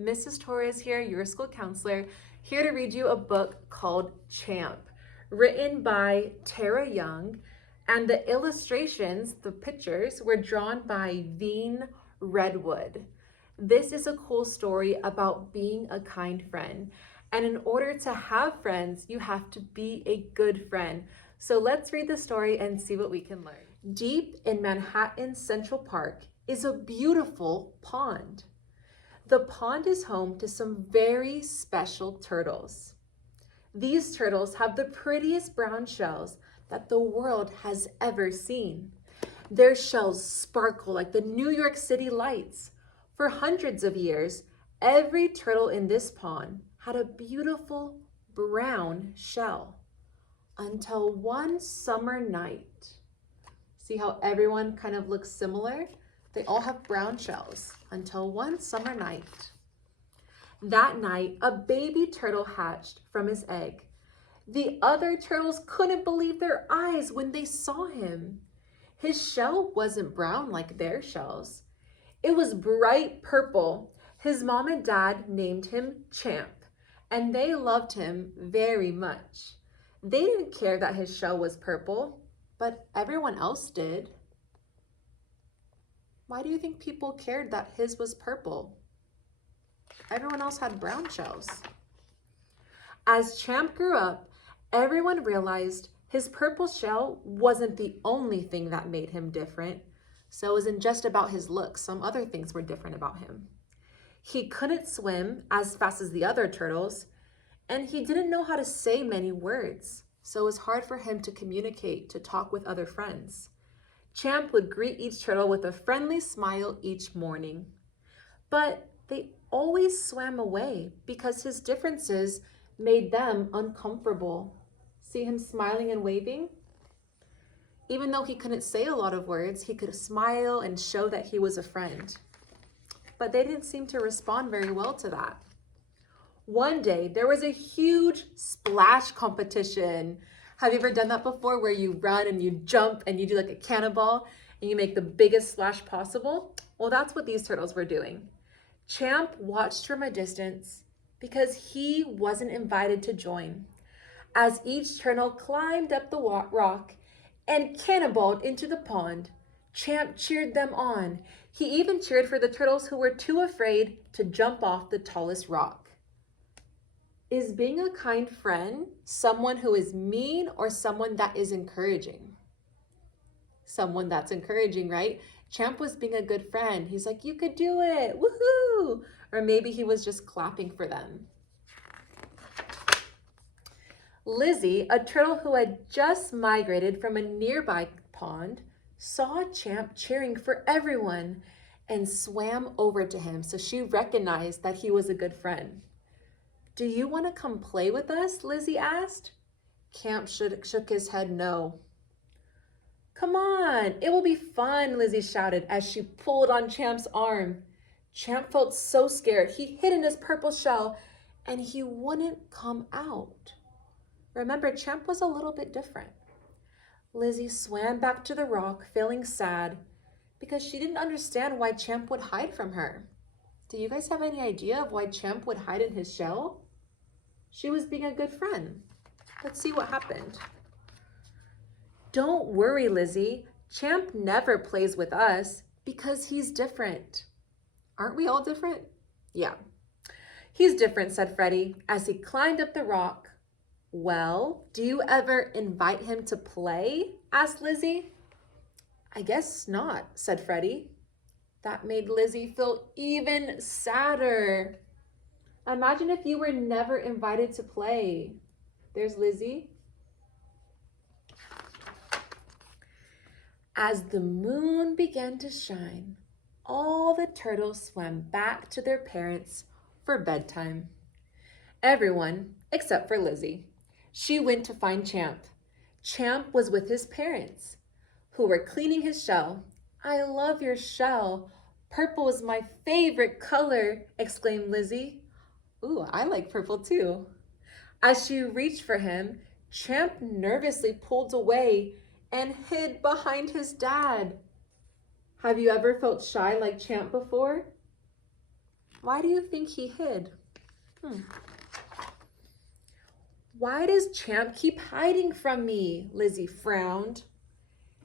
Mrs. Torres here, your school counselor, here to read you a book called CHAMP, written by Tara Young, and the illustrations, the pictures, were drawn by Veen Redwood. This is a cool story about being a kind friend. And in order to have friends, you have to be a good friend. So let's read the story and see what we can learn. Deep in Manhattan's Central Park is a beautiful pond. The pond is home to some very special turtles. These turtles have the prettiest brown shells that the world has ever seen. Their shells sparkle like the New York City lights. For hundreds of years, every turtle in this pond had a beautiful brown shell until one summer night. See how everyone kind of looks similar? They all have brown shells until one summer night. That night, a baby turtle hatched from his egg. The other turtles couldn't believe their eyes when they saw him. His shell wasn't brown like their shells. It was bright purple. His mom and dad named him Champ, and they loved him very much. They didn't care that his shell was purple, but everyone else did. Why do you think people cared that his was purple? Everyone else had brown shells. As Champ grew up, everyone realized his purple shell wasn't the only thing that made him different. So it wasn't just about his looks. Some other things were different about him. He couldn't swim as fast as the other turtles, and he didn't know how to say many words. So it was hard for him to communicate, to talk with other friends. Champ would greet each turtle with a friendly smile each morning. But they always swam away because his differences made them uncomfortable. See him smiling and waving? Even though he couldn't say a lot of words, he could smile and show that he was a friend. But they didn't seem to respond very well to that. One day, there was a huge splash competition. Have you ever done that before, where you run and you jump and you do like a cannonball and you make the biggest splash possible? Well, that's what these turtles were doing. Champ watched from a distance because he wasn't invited to join. As each turtle climbed up the rock and cannonballed into the pond, Champ cheered them on. He even cheered for the turtles who were too afraid to jump off the tallest rock. Is being a kind friend someone who is mean or someone that is encouraging? Someone that's encouraging, right? Champ was being a good friend. He's like, you could do it, woohoo! Or maybe he was just clapping for them. Lizzie, a turtle who had just migrated from a nearby pond, saw Champ cheering for everyone and swam over to him, so she recognized that he was a good friend. Do you want to come play with us? Lizzie asked. Champ shook his head no. Come on, it will be fun, Lizzie shouted as she pulled on Champ's arm. Champ felt so scared. He hid in his purple shell and he wouldn't come out. Remember, Champ was a little bit different. Lizzie swam back to the rock, feeling sad because she didn't understand why Champ would hide from her. Do you guys have any idea of why Champ would hide in his shell? She was being a good friend. Let's see what happened. Don't worry, Lizzie. Champ never plays with us because he's different. Aren't we all different? Yeah. He's different, said Freddie as he climbed up the rock. Well, do you ever invite him to play? Asked Lizzie. I guess not, said Freddie. That made Lizzie feel even sadder. Imagine if you were never invited to play. There's Lizzie. As the moon began to shine, all the turtles swam back to their parents for bedtime. Everyone except for Lizzie. She went to find Champ. Champ was with his parents, who were cleaning his shell. I love your shell. Purple is my favorite color, exclaimed Lizzie. Ooh, I like purple too. As she reached for him, Champ nervously pulled away and hid behind his dad. Have you ever felt shy like Champ before? Why do you think he hid? Why does Champ keep hiding from me? Lizzie frowned.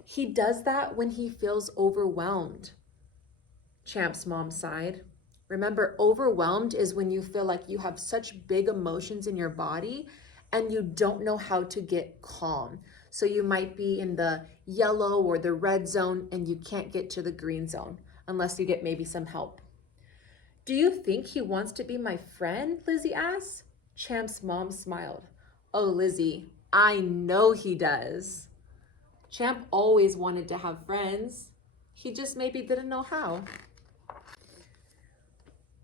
He does that when he feels overwhelmed. Champ's mom sighed. Remember, overwhelmed is when you feel like you have such big emotions in your body and you don't know how to get calm. So you might be in the yellow or the red zone and you can't get to the green zone unless you get maybe some help. Do you think he wants to be my friend? Lizzie asked. Champ's mom smiled. Oh, Lizzie, I know he does. Champ always wanted to have friends. He just maybe didn't know how.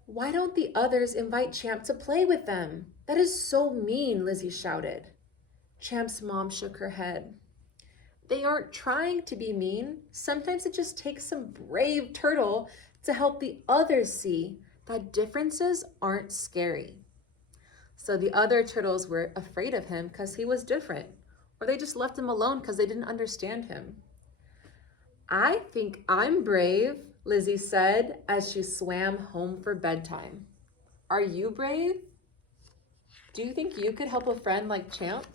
Why don't the others invite Champ to play with them? That is so mean, Lizzie shouted. Champ's mom shook her head. They aren't trying to be mean. Sometimes it just takes some brave turtle to help the others see that differences aren't scary. So the other turtles were afraid of him because he was different, or they just left him alone because they didn't understand him. I think I'm brave, Lizzie said as she swam home for bedtime. Are you brave? Do you think you could help a friend like Champ?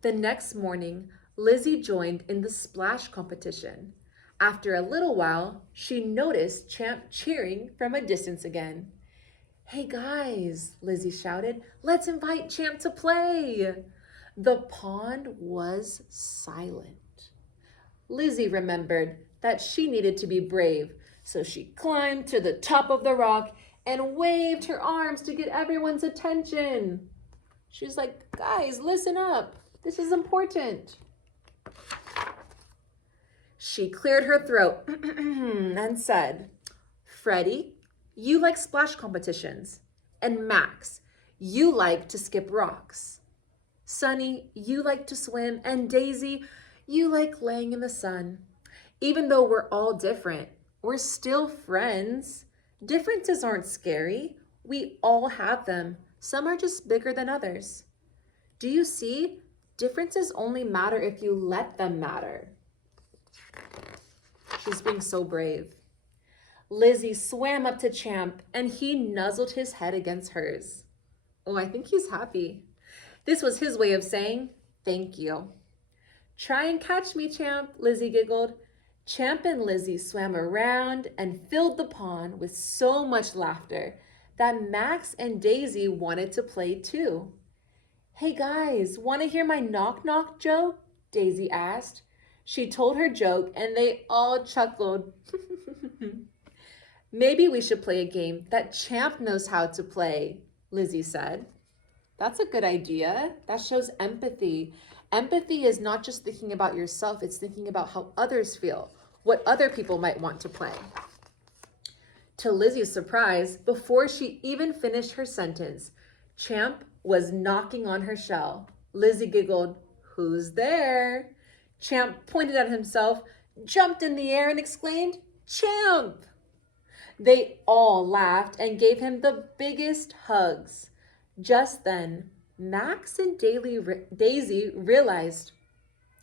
The next morning, Lizzie joined in the splash competition. After a little while, she noticed Champ cheering from a distance again. Hey guys, Lizzie shouted, let's invite Champ to play. The pond was silent. Lizzie remembered that she needed to be brave, so she climbed to the top of the rock and waved her arms to get everyone's attention. She's like, guys, listen up. This is important. She cleared her throat and said, Freddie, you like splash competitions. And Max, you like to skip rocks. Sunny, you like to swim. And Daisy, you like laying in the sun. Even though we're all different, we're still friends. Differences aren't scary. We all have them. Some are just bigger than others. Do you see? Differences only matter if you let them matter. She's being so brave. Lizzie swam up to Champ and he nuzzled his head against hers. Oh, I think he's happy. This was his way of saying, thank you. Try and catch me, Champ, Lizzie giggled. Champ and Lizzie swam around and filled the pond with so much laughter that Max and Daisy wanted to play too. Hey guys, want to hear my knock-knock joke? Daisy asked. She told her joke and they all chuckled. Maybe we should play a game that Champ knows how to play, Lizzie said. That's a good idea. That shows empathy. Empathy is not just thinking about yourself, it's thinking about how others feel, what other people might want to play. To Lizzie's surprise, before she even finished her sentence, Champ was knocking on her shell. Lizzie giggled, who's there? Champ pointed at himself, jumped in the air and exclaimed, Champ! They all laughed and gave him the biggest hugs. Just then, Max and Daisy realized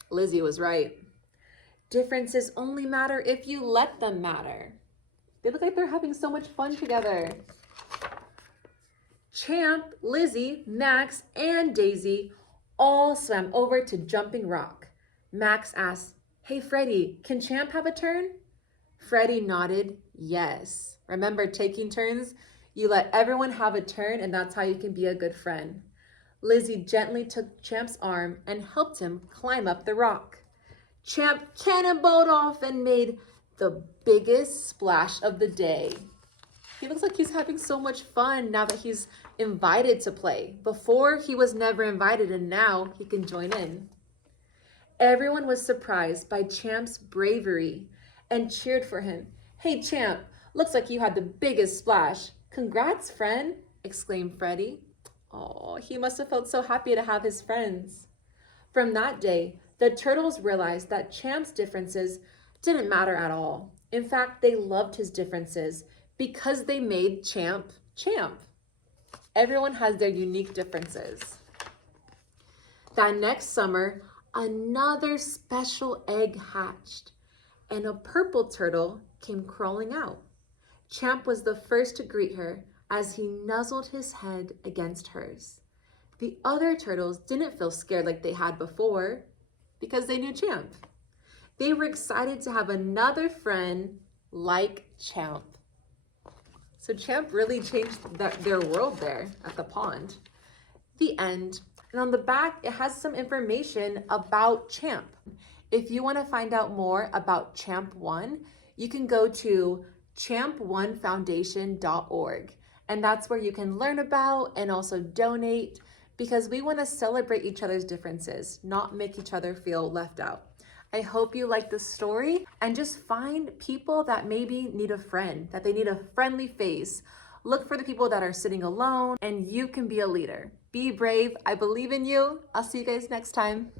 Lizzie was right. Differences only matter if you let them matter. They look like they're having so much fun together. Champ, Lizzie, Max, and Daisy all swam over to Jumping Rock. Max asked, hey Freddie, can Champ have a turn? Freddie nodded, yes. Remember taking turns? You let everyone have a turn and that's how you can be a good friend. Lizzie gently took Champ's arm and helped him climb up the rock. Champ cannonballed off and made the biggest splash of the day. He looks like he's having so much fun now that he's invited to play. Before, he was never invited and now he can join in. Everyone was surprised by Champ's bravery and cheered for him. Hey Champ, looks like you had the biggest splash. Congrats, friend, exclaimed Freddie. Oh, he must have felt so happy to have his friends. From that day, the turtles realized that Champ's differences didn't matter at all. In fact, they loved his differences because they made Champ, Champ. Everyone has their unique differences. That next summer, another special egg hatched and a purple turtle came crawling out. Champ was the first to greet her as he nuzzled his head against hers. The other turtles didn't feel scared like they had before because they knew Champ. They were excited to have another friend like Champ. So Champ really changed their world there at the pond. The end. And on the back, it has some information about Champ. If you want to find out more about CHAMP1, you can go to champ1foundation.org. And that's where you can learn about and also donate, because we want to celebrate each other's differences, not make each other feel left out. I hope you like this story, and just find people that maybe need a friend, that they need a friendly face. Look for the people that are sitting alone, and you can be a leader. Be brave. I believe in you. I'll see you guys next time.